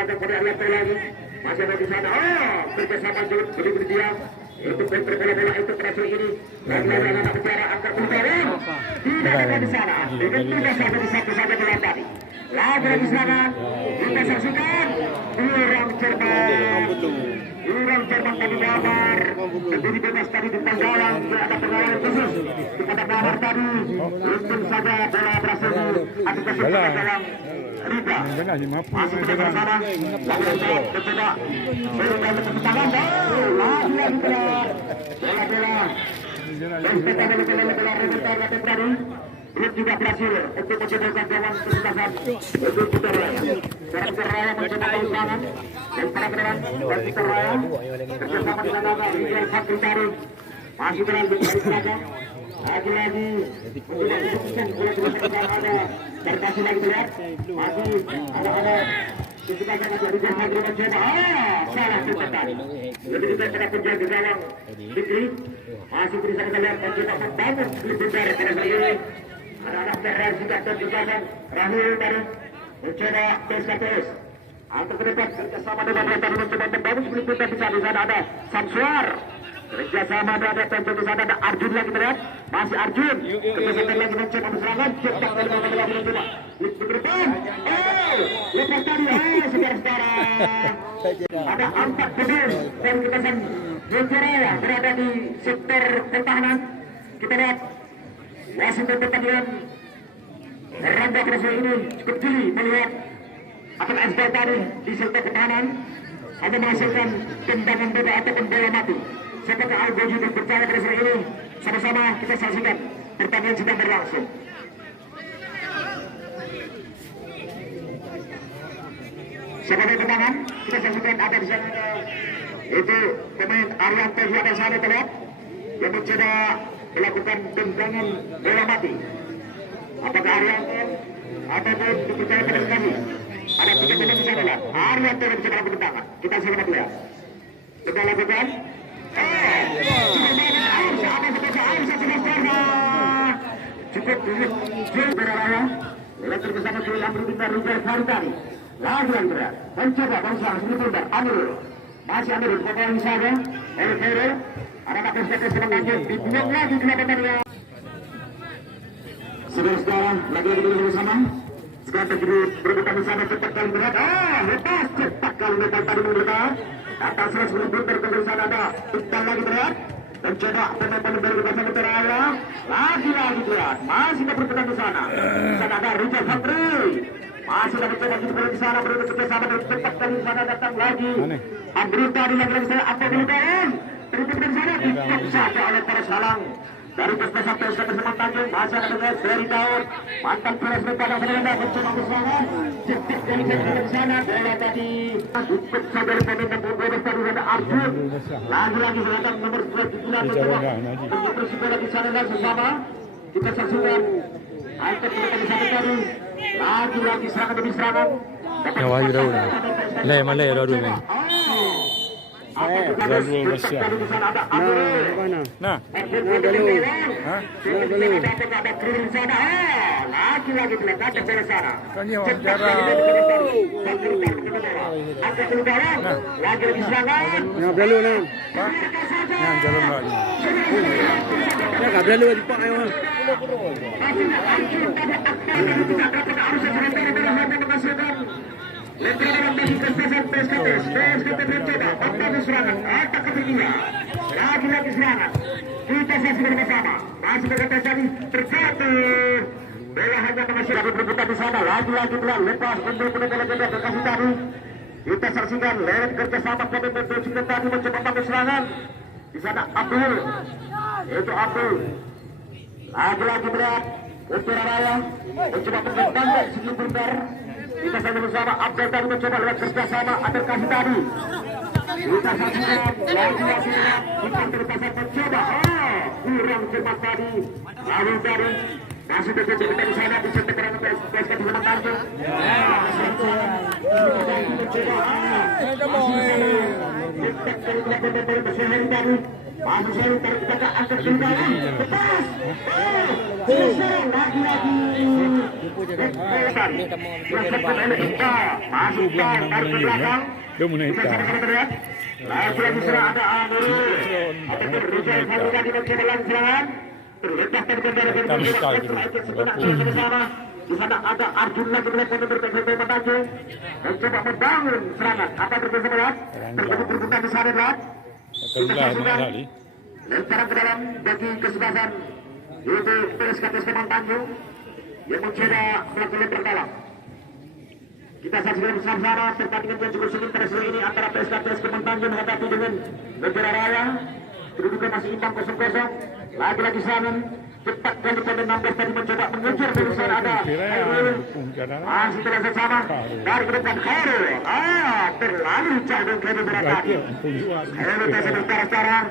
belakang pada Arianto lagi. Masih ada di sana. Kerjasama beri dia. Itu bola itu berhasil ini. Lagi-lagi anak bicara angkat udara. Tidak ada di sana. Dengan tidak saja di satu saja bola tadi. Lagi di sana. Kita saksikan. Kurang cermat tadi gambar. Berdiri bebas tadi di panggalan. Tidak ada pengalaman khusus. Kepada gambar tadi. Untung saja bola berhasil diantisipasi dalam Riga. Masih bersama sana. Lalu mencoba. Berikan tepuk tangan. Lagi benar. Bola-bola. Bersetan oleh bola-bola rebutan Raden tadi. Belum juga berhasil untuk mencoba gawang kesuksesan untuk Peter Raya. Sekarang Peter Raya mencoba usahakan dan para peneran dan Peter Raya kerjasama dengan Naga Rizal Fakri Tari masih berlanjut dari Naga. Lagi-lagi mencoba kesuksesan bola-bola ada terkasih lagi lihat masih ada kesuksesan dari Rizal Fakri mencoba salah kesuksesan lebih juga pada penjaga gawang Fikri masih berusaha kita lihat mencoba membangun lebih dari pada saat ini. Anak-anak merah sudah terjebak. Rahul dari mencoba tes. Angkat ke depan kerjasama dengan mereka mencoba membangun sebelum kita bisa di sana ada Samsuar. Kerjasama ada tentu di sana ada Arjun lagi terlihat. Masih Arjun. Kerjasama lagi mencoba serangan. Cepat dari bola mencoba. Ke depan. Lepas tadi. Saudara-saudara. Ada 4 pemain dari kekasan Jaya berada di sektor pertahanan. Kita lihat. Wasit pertandingan Rangga Krasa ini cukup jeli melihat akan SB tadi di sektor pertahanan hanya menghasilkan tendangan bola ataupun bola mati. Seperti Algoji percaya Krasa ini sama-sama kita saksikan pertandingan sedang berlangsung. Sebagai tendangan kita saksikan ada di sana itu pemain Arianto yang ada sana terlihat yang mencoba melakukan tendangan bola mati. Apakah Arianto ataupun dipercaya pada sekali? Ada 3 pemain di sana lah. Arianto yang mencoba melakukan tendangan. Kita selamat lihat. Kita lakukan. Cukup berarah. Lepas bersama Sri Amri Bintang Rizal Faridari. Lagi yang berat. Mencoba bangsa sebelum Amir. Masih Amir pemain saja. Hero. Anak-anak perspektif sedang lanjut dibuang lagi ke lapangan. Saudara-saudara lagi-lagi bersama. Sekarang terjadi berebutan bersama cepat kali berat. Lepas cepat kali berat tadi mendekat. Atas 110 meter ke sana ada Iqbal lagi berat. Dan coba pemain-pemain dari bersama Teraya. Lagi-lagi berat. Masih berputar di sana. Di sana ada Rizal Fakri. Masih ada mencoba di sana berebut bersama dan cepat kali di sana datang lagi. Ambrita di lagi saya apa berubah? Terbuka sana dikop saja oleh para salang dari pesta sampai ke Semak Tanjung. Masih ada dengan Ferry Daud mantan peras pada Belanda mencoba berserangan cepat dari sana bola tadi dikop saja dari pemain bola tadi ada Arjun lagi-lagi serangan nomor 2 mencoba bersih bola di sana dan bersama kita saksikan angkat bola di sana tadi lagi-lagi serangan demi serangan Malay dulu nih. Dua Rusia. Nah. Lagi-lagi melekat ke sana. Kan dia wawancara. Lagi-lagi serangan. Yang berlalu nah. Yang jalan lagi. Ya enggak berlalu di pak ayo. Lepas dari PSKTS mencoba membangun serangan atak ketiga. Lagi-lagi serangan. Kita saksikan bersama. Masih berkata tadi terjatuh. Bola hanya masih berputar di sana. Lagi-lagi belah lepas untuk bola terkasih tadi. Kita saksikan lewat kerjasama pemain berjuang tadi mencoba membangun serangan. Di sana Abdul. Itu Abdul. Lagi-lagi berat. Untuk Raya mencoba mengembangkan segi putar. Kita sama bersama Abdul tadi mencoba lewat kerjasama Abdul Kasih tadi. Kita saksikan lagi-lagi kita terpaksa mencoba. Kurang cepat tadi. Lalu tadi masih terjadi di sana bisa terkena PSK di Semak Tanjung. Masuk selalu tarik jaga angkat ke dalam. Lepas. Serang lagi-lagi. Masuk tarik ke belakang. Dia mau naik tak? Lagi-lagi serang ada Amir. Ataupun Rizal Faruqa di bagian dalam serangan. Terlepas dari bersama. Di sana ada Arjun lagi melakukan berkaitan Tanjung mencoba membangun serangan. Apa terjadi sebelah? Terjadi perbuatan di sana berat. Kita saksikan lemparan ke dalam bagi kesebelasan yaitu PSKPS Kemang Tanjung yang mencoba melakukan lempar dalam. Kita saksikan bersama-sama pertandingan yang cukup sengit pada sore ini antara PSKPS Kemang Tanjung menghadapi dengan Negara Raya. Kedudukan masih imbang 0-0. Lagi-lagi serangan cepat kali pada 16 tadi mencoba mengejar dari sana ada masih terasa sama dari ke depan Khairul. Terlalu jauh dan Khairul beratasi. Khairul biasa berbicara sekarang.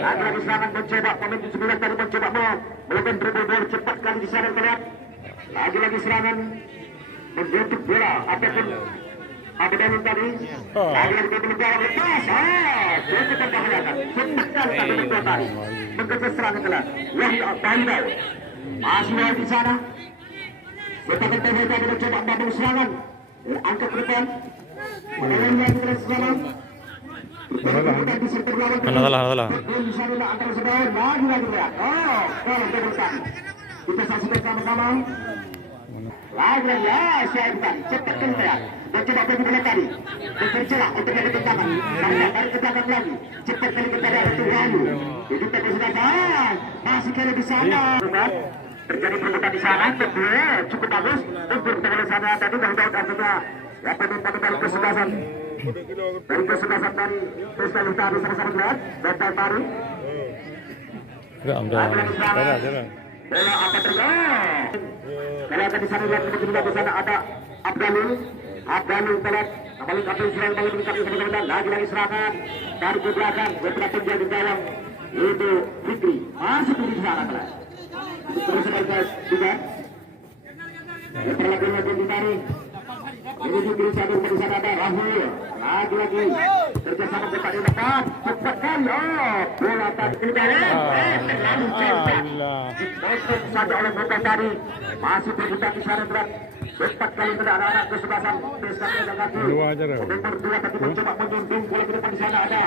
Lagi-lagi serangan mencoba pemain 19 tadi mencoba melakukan dribble bola cepat kali di sana terlihat. Lagi-lagi serangan membentuk bola ataupun Abu Dhabi tadi lagi-lagi berbicara lepas. Dia cepat membahayakan cepat kali tadi bola tadi mengejar serangan telah Wahyu Bandar masih ada di sana. Sepakat mereka mencoba membangun serangan angkat ke depan menawan lagi dengan serangan. Salah. Kita saksikan sama-sama. Lagi-lagi saya tadi cepat keluar. Dan coba bagi bola tadi. Bercelah untuk bagi tentangan. Dari ke belakang lagi. Cepat kali kita ada untuk Wahyu. Jadi kita kesudahan. Masih kali di sana. Terjadi perbuatan di sana. Cukup bagus. Untuk teman sana tadi Daud artinya. Ya penumpang dari kesebelasan. Dari kesebelasan dari Pesta Lutari sama-sama berat. Dan baru. Jalan. Bola apa terjadi? Kalau akan di sana lihat di sana ada Abdalul telat kembali kapal Israel kembali meningkatkan sama-sama lagi serangan dari ke belakang beberapa dia di dalam itu Fikri masuk di sana telah terus sebagai juga perlakuan lagi ditarik ini Fikri satu di sana ada Rahul lagi kerjasama cepat di depan cepat kan bola tadi terlalu jauh saja oleh bola tadi masih berputar di sana berat. Cepat kali tidak ada anak kesebelasan PSKP dan kaki. Nomor 2 tapi mencoba menyundung bola ke depan di sana ada.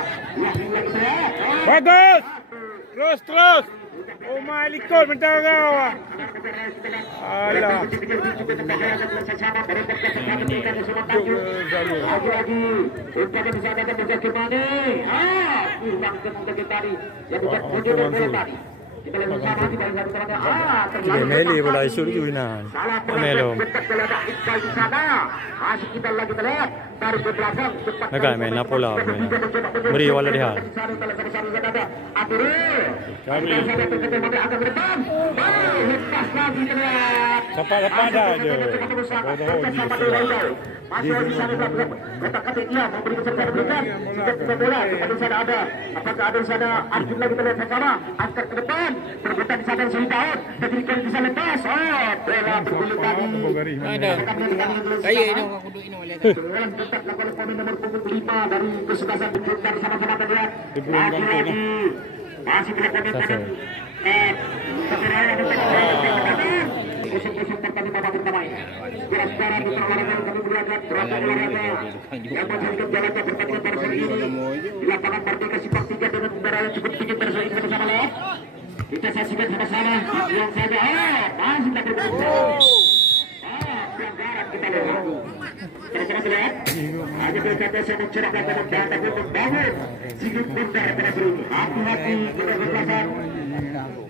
Bagus. Terus. Oh my likod bentar kau. Alah. Lagi-lagi untuk bisa ada menjadi mana? Hilang kemungkinan tadi. Yang buat menjadi bola tadi. Kita lihat bersama di bawah satu terlalu Meli bola isu tu ina. Melom. Masih kita lagi terlihat dari ke belakang cepat. Naga main Napola. Meri wala dia. Lepas dah je. Masih di sana kata-kata ia memberi kesempatan berikan jika bola di sana ada apakah ada di sana Arjun lagi terlihat sama angkat ke depan perbuatan di sana Suri Daud diberikan bisa lepas bola bergulir tadi Ada. Saya ini orang kudu ini oleh. dalam tetap lakukan pemain nomor punggung 5 dari kesebelasan diputar sama-sama terlihat lagi masih dilakukan kosong-kosong pertandingan babak pertama ini. Kira-kira di olahraga kami melihat berapa olahraga yang menjadi jalannya pertandingan pada sore ini di lapangan Merdeka Simpang 3 dengan udara yang cukup tinggi pada sore ini bersama lihat. Kita saksikan sama-sama yang saja masih tak berbentuk. Pelanggaran kita lihat. Sama-sama terlihat. Hanya berkata saya mencerahkan dan membangun sikap bundar pada sore ini. Hati-hati kita berkelasan.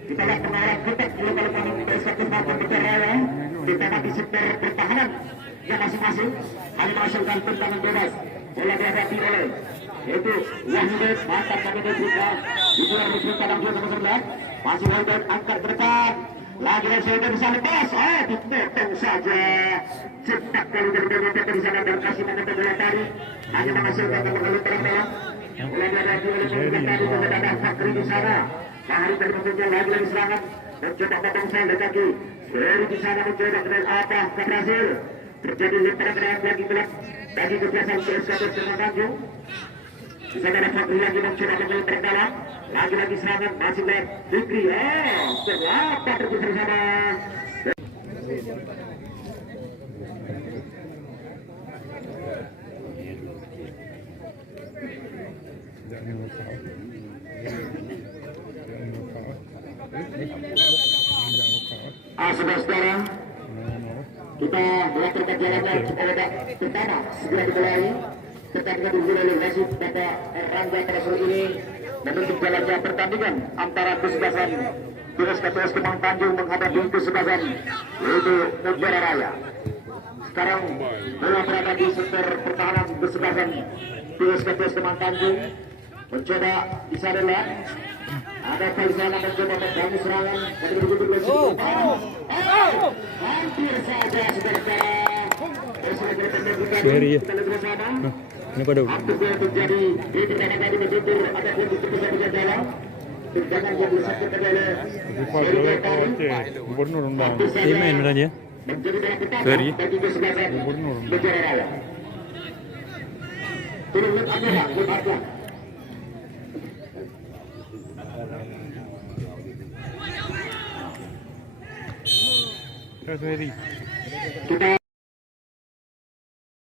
Kita lihat pengarah ketat lokal panen PSKP Mampang Raya di tanah disiplin pertahanan yang masing-masing hanya menghasilkan tendangan bebas. Bola dihadapi oleh yaitu Wahidin mantan kapten kita di bulan musim kadang 2-11 masih Wahidin angkat ke depan lagi Wahidin bisa lepas dipotong saja cepat kali dari di sana dan kasih momentum bola tadi hanya menghasilkan kembali terang bola dihadapi oleh pemain tadi kemudian ada Fakri di sana. Hari tadi menunjukkan lagi serangan mencoba potong sel dan kaki Seri di sana mencoba dengan apa berhasil terjadi lemparan lagi gelap bagi kebiasaan PSKP Kemang Tanjung Di sana ada Fakri lagi mencoba kembali terdalam. Lagi-lagi serangan masih lewat Fikri. Terlalu terputar sana. Saudara-saudara, kita melakukan jalannya untuk babak pertama segera dimulai. Pertandingan dimulai oleh wasit Bapak Rangga pada sore ini menutup jalannya pertandingan antara kesebelasan PSKPS Kemang Tanjung menghadapi kesebelasan yaitu Mutiara Raya. Sekarang bola berada di sektor pertahanan kesebelasan PSKPS Kemang Tanjung. Mencoba di sana ada Faisal mencoba membangun serangan hampir saja Seri ya. Ini pada hampir terjadi di pertandingan tadi betul ada pun bisa berjalan tendangan yang disebut oleh Gubernur undang. Ini main aja. menjadi dalam pertama Seri. bagi kesebelasan Gubernur. Mutiara Raya. Turun Abdullah. Seri. Kita